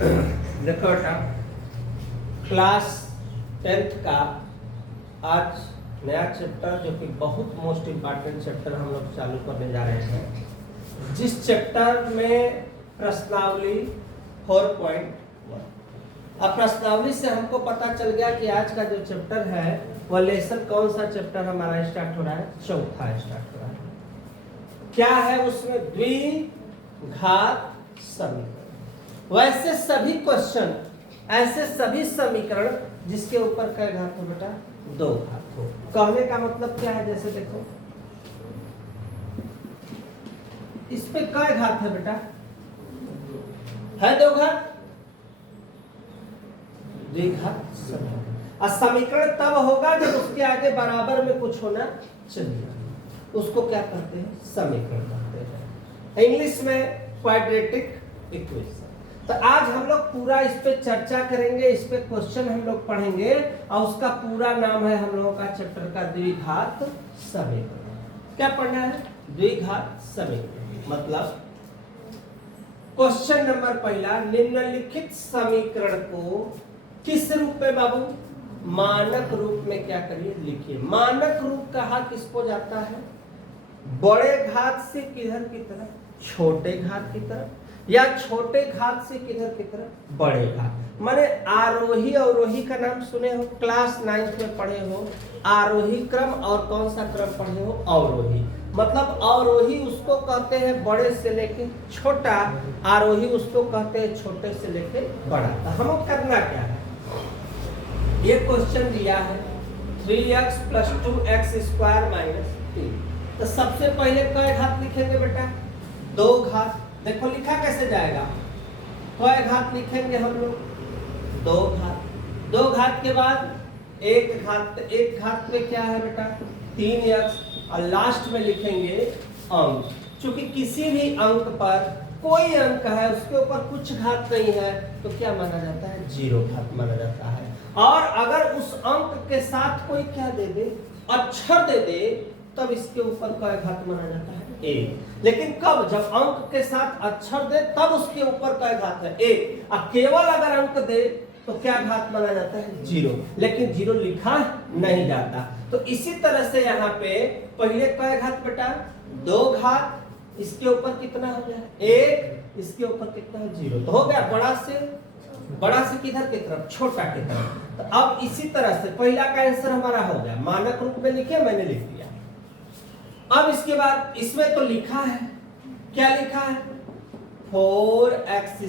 देखो बेटा, class 10th का आज नया चैप्टर जो कि बहुत मोस्ट इम्पॉर्टेंट चैप्टर हम लोग चालू करने जा रहे हैं, जिस चैप्टर में प्रश्नावली 4.1। अब प्रश्नावली से हमको पता चल गया कि आज का जो चैप्टर है वह लेसन कौन सा चैप्टर हमारा स्टार्ट हो रहा है, चौथा स्टार्ट हो रहा है। क्या है उसमें? द्विघात समीकरण। वैसे सभी क्वेश्चन, ऐसे सभी समीकरण जिसके ऊपर कै घात हो बेटा? दो घात हो। कहने का मतलब क्या है? जैसे देखो, इस पे कै घात है बेटा? है दो घात, द्विघात समीकरण। और समीकरण तब होगा जब उसके आगे बराबर में कुछ होना चाहिए, उसको क्या कहते हैं? समीकरण कहते हैं, इंग्लिश में क्वाड्रेटिक इक्वेशन। तो आज हम लोग पूरा इस पे चर्चा करेंगे, इस पे क्वेश्चन हम लोग पढ़ेंगे, और उसका पूरा नाम है हम लोगों का चैप्टर का द्विघात समीकरण। क्या पढ़ना है? द्विघात समीकरण। मतलब क्वेश्चन नंबर पहला, निम्नलिखित समीकरण को किस रूप में बाबू? मानक रूप में क्या करिए? लिखिए। मानक रूप कहा किसको जाता है? बड़े घात से किधर की तरफ? छोटे घात की तरफ, या छोटे घात से किधर की तरफ? बड़े घात। माने आरोही अवरोही का नाम सुने हो, क्लास 9th में पढ़े हो। आरोही क्रम और कौन सा क्रम पढ़े हो? अवरोही। मतलब अवरोही उसको कहते हैं बड़े से लेके छोटा, आरोही उसको कहते हैं छोटे से लेके बड़ा। तो हमें करना क्या है? ये क्वेश्चन दिया है 3x + 2x² - 3। तो सबसे पहले कै घात लिखेंगे बेटा? दो घात। देखो लिखा कैसे जाएगा? कै घात लिखेंगे हम लोग? दो घात। दो घात के बाद एक घात। एक घात में क्या है बेटा? 3x, और लास्ट में लिखेंगे अंक। चूंकि किसी भी अंक पर कोई अंक है, उसके ऊपर कुछ घात नहीं है, तो क्या माना जाता है? जीरो घात माना जाता है। और अगर उस अंक के साथ कोई क्या दे दे? अक्षर दे दे, तब इसके ऊपर कै घात माना जाता है? एक। लेकिन कब? जब अंक के साथ अक्षर दे तब उसके ऊपर कै घात है? एक। और केवल अगर अंक दे तो क्या घात माना जाता है? जीरो। लेकिन जीरो लिखा नहीं जाता। तो इसी तरह से यहाँ पे पहले कै घात बेटा? दो घात। इसके ऊपर कितना हो गया? एक। इसके ऊपर कितना है? जीरो। तो हो गया बड़ा से किधर की तरफ? छोटा की तरफ। तो अब इसी तरह से पहला का आंसर हमारा हो गया। मानक रूप में लिखे, मैंने लिख दिया। अब इसके बाद इसमें तो लिखा है, क्या लिखा है? 4x²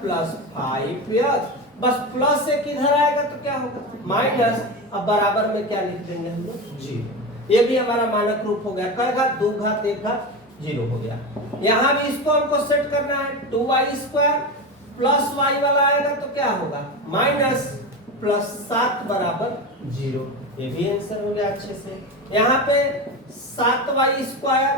+ 5x। बस प्लस से किधर आएगा तो क्या होगा? माइनस। अब बराबर में क्या लिख देंगे हम लोग? जीरो। ये भी हमारा मानक रूप हो गया। कै घात? दो घात, एक घात, जीरो हो गया। यहां भी इसको हमको सेट करना है। 2y² + y वाला आएगा तो क्या होगा? माइनस, + 7 = 0। ये भी आंसर हो गया अच्छे से। यहाँ पे 7y²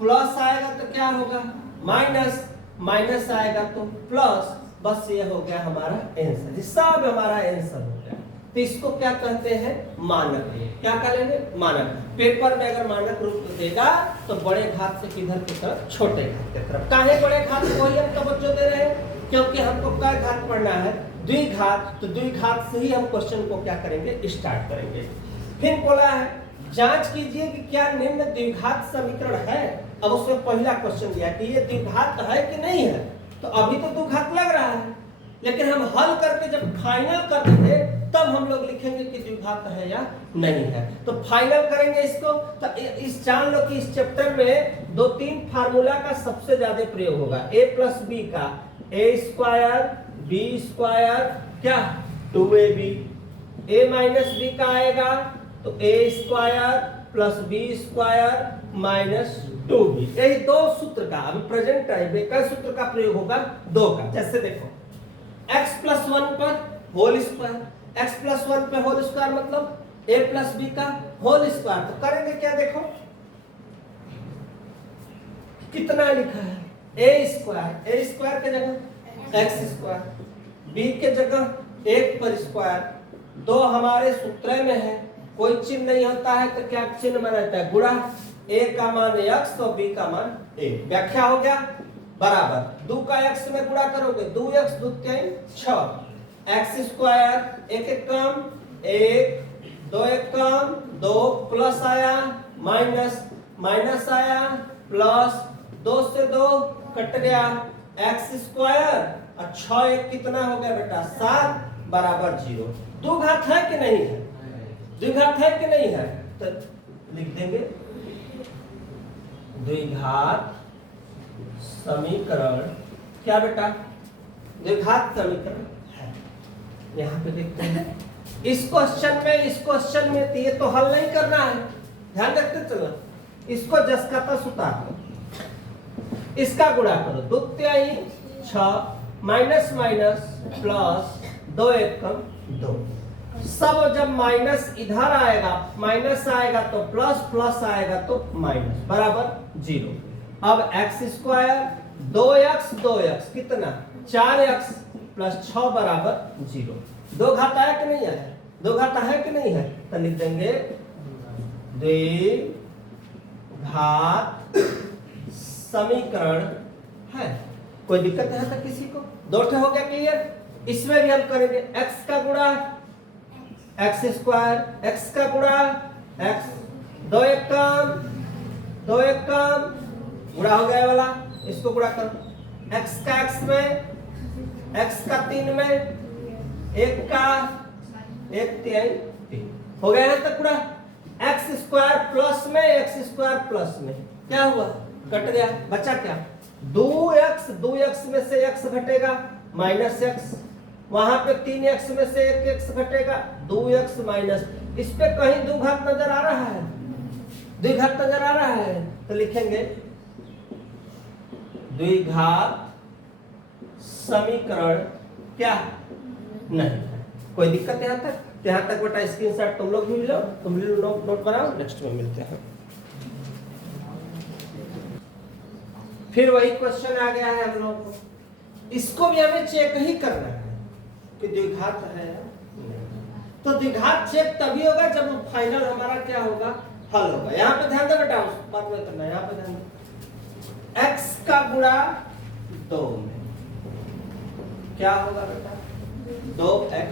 प्लस आएगा तो क्या होगा? माइनस, माइनस आएगा तो प्लस। बस ये हो गया हमारा आंसर। सब हमारा आंसर हो गया। तो इसको क्या कहते हैं? मानक रूप। क्या करेंगे? मानक। पेपर में अगर मानक रूप देगा तो बड़े घात से किधर की तरफ? छोटे घात की तरफ। काहे बड़े घात को ही हम तवज्जो दे रहे हैं? क्योंकि हमको कै घात पढ़ना है? द्विघात। तो द्विघात से ही हम क्वेश्चन को क्या करेंगे? स्टार्ट करेंगे। फिर बोला है जांच कीजिए कि क्या निम्न द्विघात समीकरण है। अब उसमें पहला क्वेश्चन दिया कि ये द्विघात है कि नहीं है। तो अभी तो द्विघात लग रहा है, लेकिन हम हल करके जब फाइनल कर देंगे तब हम लोग लिखेंगे कि द्विघात है या नहीं है। तो फाइनल करेंगे इसको। तो इस जान लो कि इस चैप्टर में 2-3 फार्मूला का सबसे ज्यादा प्रयोग होगा। a + b का a² b² क्या? 2ab। a - b का आएगा तो a² + b² - 2b। यही दो सूत्र का अभी प्रेजेंट टाइम में कई सूत्र का प्रयोग होगा? दो का। जैसे देखो, x + 1 पर होल स्क्वायर, x + 1 पे होल स्क्वायर मतलब a + b का होल स्क्वायर। तो करेंगे क्या? देखो कितना लिखा है? a² के जगह x², b के जगह 1 पर स्क्वायर। दो हमारे सूत्र में है, कोई चिन्ह नहीं होता है तो क्या चिन्ह में रहता है? गुणा। a का मान x और b का मान a। व्याख्या हो गया। बराबर 2 का x में गुणा करोगे 2x 2 3 6 x स्क्वायर एक एक कम 1 2 एक कम 2 प्लस आया माइनस माइनस आया प्लस 2 से 2 कट गया x स्क्वायर और 6 एक कितना हो गया बेटा 7 बराबर 0। द्विघात है कि नहीं है? द्विघात है कि नहीं है? तो लिख देंगे द्विघात समीकरण क्या बेटा? द्विघात समीकरण है। यहाँ पे देखते हैं इस क्वेश्चन में ये तो हल नहीं करना है, ध्यान रखते चलो। इसको जस का तस उतार दो, इसका गुणा करो 2 तिहाई 6 माइनस माइनस प्लस 2 एक कम 2। सब जब माइनस इधर आएगा माइनस आएगा तो प्लस प्लस आएगा तो माइनस बराबर 0। अब x स्क्वायर 2x कितना 4x प्लस 6 बराबर 0। दो घात आया कि नहीं आया? दो घात है कि नहीं है? तो लिख देंगे द्विघात समीकरण है। कोई दिक्कत है तो किसी को? दो ठे हो गया क्लियर। इसमें भी हम करेंगे x का गुणा x स्क्वायर, x का गुणा x 2 एक कम गुणा हो गया वाला, इसको गुणा करो x का x में x का 3 में 1 का 1 तिहाई 3 हो गया है। तक गुणा x स्क्वायर प्लस में x स्क्वायर प्लस में क्या हुआ कट गया, बचा क्या 2x में से x घटेगा माइनस x, वहां पे 3x में से 1x घटेगा 2x माइनस। इस पे कहीं द्विघात नजर आ रहा है? द्विघात नजर आ रहा है तो लिखेंगे द्विघात समीकरण क्या नहीं। कोई दिक्कत यहाँ तक? यहाँ तक बेटा स्क्रीनशॉट तुम लोग भी लो, तुम भी नोट बनाओ, नेक्स्ट में मिलते हैं। फिर वही क्वेश्चन आ गया है हम लोगों को, इसको भी हमें चेक ही करना है कि द्विघात है नहीं। तो द्विघात चेक तभी होगा जब फाइनल हमारा क्या होगा हल होगा। यहाँ पे ध्यान दे बेटा, उस बात में करना है। यहाँ पे ध्यान दे x का गुणा 2 में क्या होगा बेटा 2x,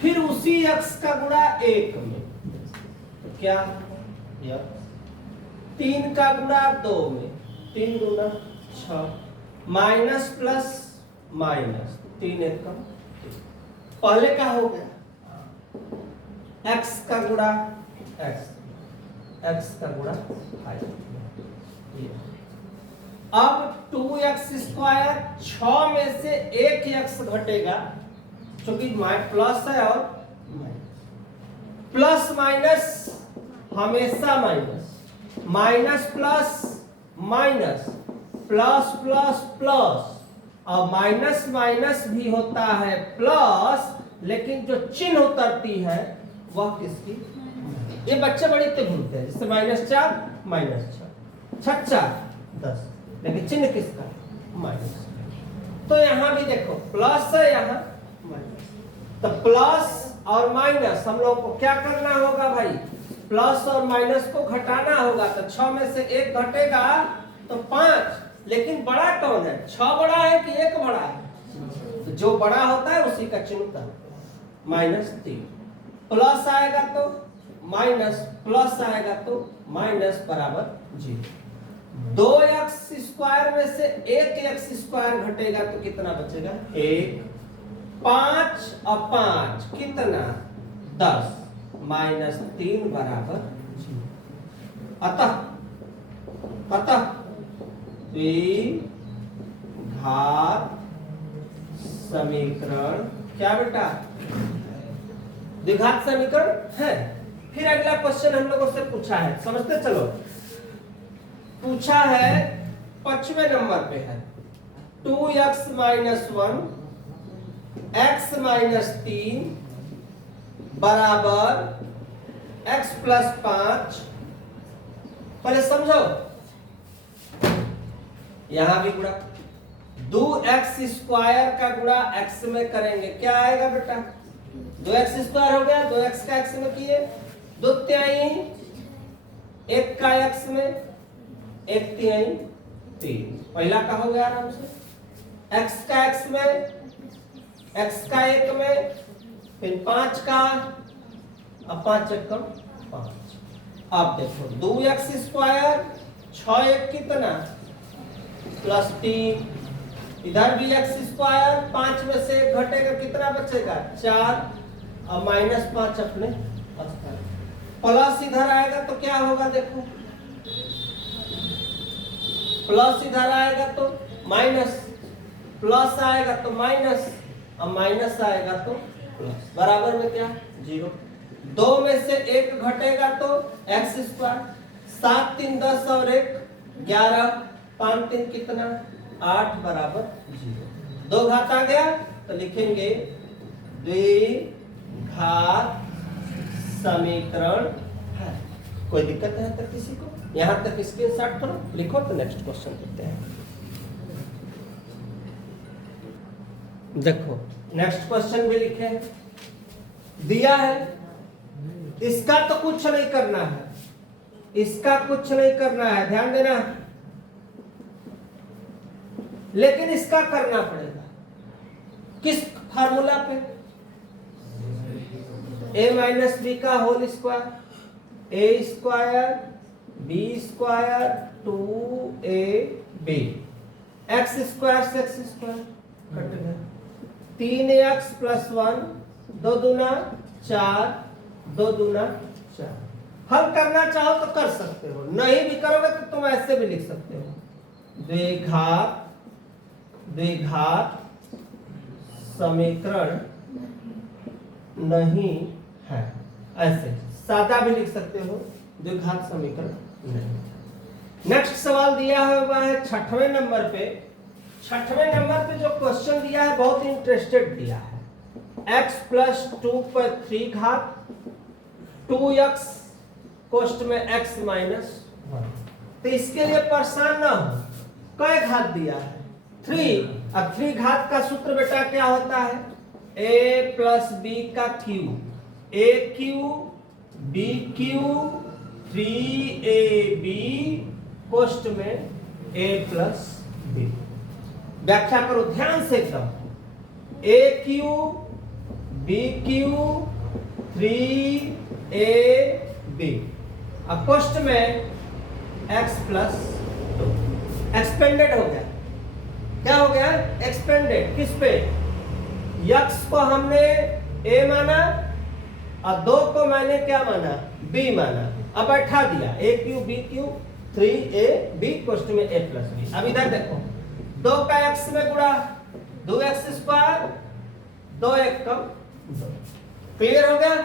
फिर उसी x का गुणा 1 में तो क्या 3 का गुणा 2 में 3 गुना 6 माइनस प्लस माइनस 3 एक कम। पहले का हो गया x का गुणा x का गुणा 5। अब 2x स्क्वायर 6 में से 1x घटेगा क्योंकि प्लस है और प्लस माइनस हमेशा minus, minus plus minus plus plus plus, और माइनस माइनस भी होता है प्लस, लेकिन जो चिन्ह उतरती है वह किसकी? ये बच्चे बड़ी ते भूलते हैं, जैसे -4 -6 6 10, लेकिन चिन्ह किसका? माइनस। तो यहां भी देखो प्लस है, यहां माइनस। तो प्लस और माइनस हम लोग को क्या करना होगा भाई? प्लस और माइनस को घटाना होगा। तो 6 में से 1 घटेगा तो 5, लेकिन बड़ा कौन है? 6 बड़ा है कि 1 बड़ा है? तो जो बड़ा होता है उसी का चिन्ह होता है -3। प्लस आएगा तो माइनस, प्लस आएगा तो माइनस बराबर 0। 2x स्क्वायर में से 1x स्क्वायर घटेगा तो कितना बचेगा? 1। 5 और 5 कितना? 10 -3 बराबर 0। अतः द्विघात समीकरण क्या बेटा? द्विघात समीकरण है। फिर अगला क्वेश्चन हम लोगों से पूछा है, समझते चलो। पूछा है 5वें नंबर पे है 2x - 1 x - 3 बराबर x + 5। पहले समझो, यहां भी गुणा 2x स्क्वायर का गुणा x में करेंगे, क्या आएगा बेटा? 2x स्क्वायर हो गया, 2x का x में किए 2 तिहाई 1 का x में 1 तिहाई 3। पहला का हो गया आराम से, x का x में, x का 1 में, फिर 5 का, अब 5 1 कम 5। अब देखो 2x स्क्वायर 6 1 कितना प्लस 3, इधर भी x स्क्वायर 5 में से 1 घटेगा कितना बचेगा 4, अब -5 अपने पास, प्लस इधर आएगा तो क्या होगा देखो, प्लस इधर आएगा तो माइनस, प्लस आएगा तो माइनस, अब माइनस आएगा तो प्लस, बराबर में क्या 0। 2 में से 1 घटेगा तो x स्क्वायर, 7 3 10 और 1 11, 5 3 कितना 8 बराबर 0। 2 घात आ गया तो लिखेंगे द्विघात समीकरण है। कोई दिक्कत है तक किसी को? यहां तक स्क्रीनशॉट करो, लिखो तो नेक्स्ट क्वेश्चन करते हैं। देखो नेक्स्ट क्वेश्चन भी लिखे हैं, दिया है, इसका तो कुछ नहीं करना है, इसका कुछ नहीं करना है, ध्यान देना, लेकिन इसका करना पड़ेगा। किस फार्मूला पे? a माइनस बी का whole square, a square B square 2ab, x square से x स्क्वायर कट गया, 3x प्लस 1, 2 दूना 4, 2 दूना 4। हल करना चाहो तो कर सकते हो, नहीं भी करोगे तो तुम ऐसे भी लिख सकते हो, द्विघात समीकरण नहीं है, ऐसे सादा भी लिख सकते हो, द्विघात समीकरण नहीं। नेक्स्ट सवाल दिया हुआ है 6वें नंबर पे। 6वें नंबर पे जो क्वेश्चन दिया है बहुत इंटरेस्टेड दिया है, x प्लस 2 पर 3 घात, 2x कोष्ट में x माइनस 1। तो इसके लिए परेशान ना हो, कई घात दिया है 3। अब 3 घात का सूत्र बेटा क्या होता है, a प्लस b का cube, a cube b cube 3ab कोष्ट में a प्लस b। व्याख्या करो ध्यान से एकदम, a cube b cube 3ab, अब कोष्ट में x प्लस 2। एक्सपेंडेड हो गया, क्या हो गया एक्सपेंडेड, किस पे, x को हमने a माना और 2 को मैंने क्या माना b माना, अब बैठा दिया a cube b cube 3ab कोष्ट में a प्लस b। अब इधर देखो 2 का x में गुणा 2x स्क्वायर, 2 1 कम 2, क्लियर हो गया।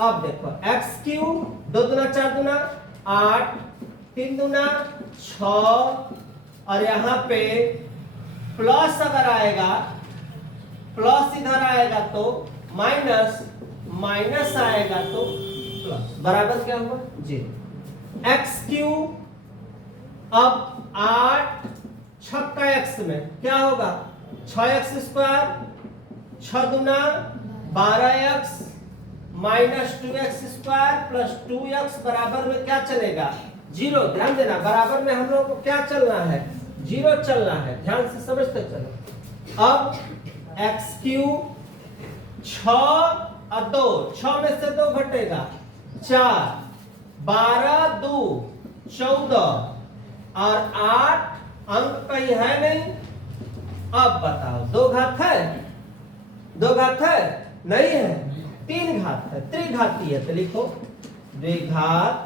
अब देखो x क्यूब 2 दूना 4 दूना 8, 3 दूना 6, और यहाँ पे प्लस अगर आएगा, प्लस इधर आएगा तो माइनस, माइनस आएगा तो प्लस, बराबर क्या होगा 0। एक्स क्यूब, अब 8 6 एक्स में क्या होगा 6x स्क्वायर, 6 दूना 12x minus 2x square plus 2x बराबर में क्या चलेगा 0। ध्यान देना, बराबर में हम लोग को क्या चलना है 0 चलना है, ध्यान से समझते चलो। अब x क्यूब 6 और 2, 6 में से 2 घटेगा 4, 12 2 14 और 8 अंक कहीं है नहीं। अब बताओ 2 घात है, 2 घात है नहीं है, 3 घात है, त्रिघातीय है, तो लिखो द्विघात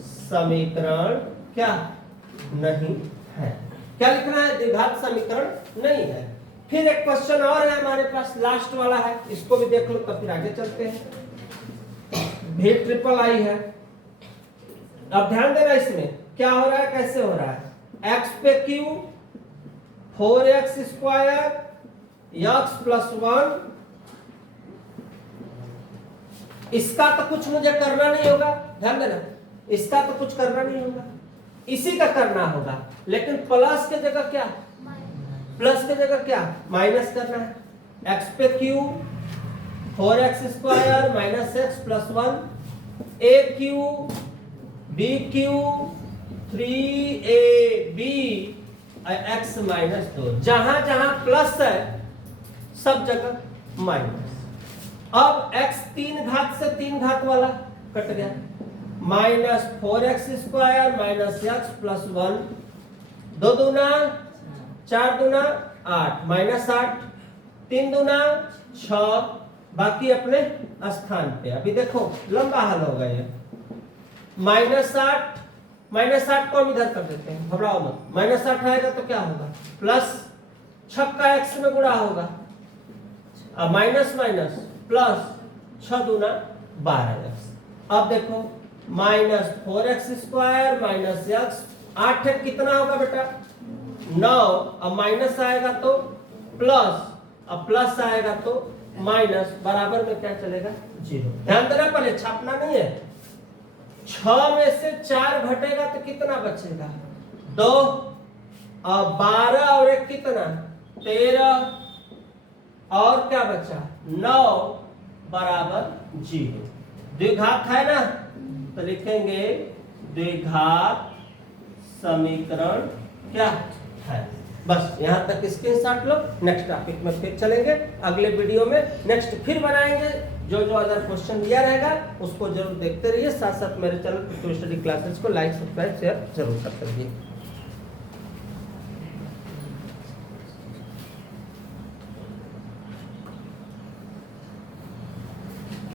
समीकरण क्या नहीं है। क्या लिखना है, द्विघात समीकरण नहीं है। फिर एक क्वेश्चन और है हमारे पास, लास्ट वाला है, इसको भी देख लो तो फिर आगे चलते हैं। भी ट्रिपल आई है। अब ध्यान देना इसमें क्या हो रहा है, कैसे हो रहा है, x पे cube 4x square x plus 1, इसका तो कुछ मुझे करना नहीं होगा, ध्यान देना, इसका तो कुछ करना नहीं होगा, इसी का करना होगा, लेकिन प्लस के जगह क्या, प्लस के जगह क्या माइनस करना है। x पे cube 4x square minus x plus 1, a cube b cube 3ab x minus 2, जहां जहां प्लस है सब जगह माइनस। अब x 3 घात से 3 घात वाला कट गया, minus 4x square minus x plus 1, 2 दूना 4 दूना 8 माइनस 8, 3 दूना 6, बाकी अपने स्थान पे। अभी देखो लंबा हल होगा ये, -8 को हम इधर कर देते हैं, घबराओ मत। -8 आएगा तो क्या होगा, प्लस 6 का x में गुणा होगा, माइनस माइनस प्लस 6 दूना 12x। अब देखो -4x स्क्वायर माइनस x, 8 कितना होगा बेटा 9, अब माइनस आएगा तो प्लस, अब प्लस आएगा तो माइनस, बराबर में क्या चलेगा 0। ध्यान देना, पहले छापना नहीं है। 6 में से 4 घटेगा तो कितना बचेगा 2, और 12 और 1 कितना 13, और क्या बचा 9 बराबर 0। द्विघात है ना, तो लिखेंगे द्विघात समीकरण क्या है। बस यहाँ तक स्क्रीनशॉट लो, नेक्स्ट टॉपिक में फिर चलेंगे, अगले वीडियो में नेक्स्ट फिर बनाएंगे। जो अदर क्वेश्चन दिया रहेगा उसको जरूर देखते रहिए, साथ साथ मेरे चैनल स्टडी क्लासेस को लाइक सब्सक्राइब शेयर जरूर करते रहिए।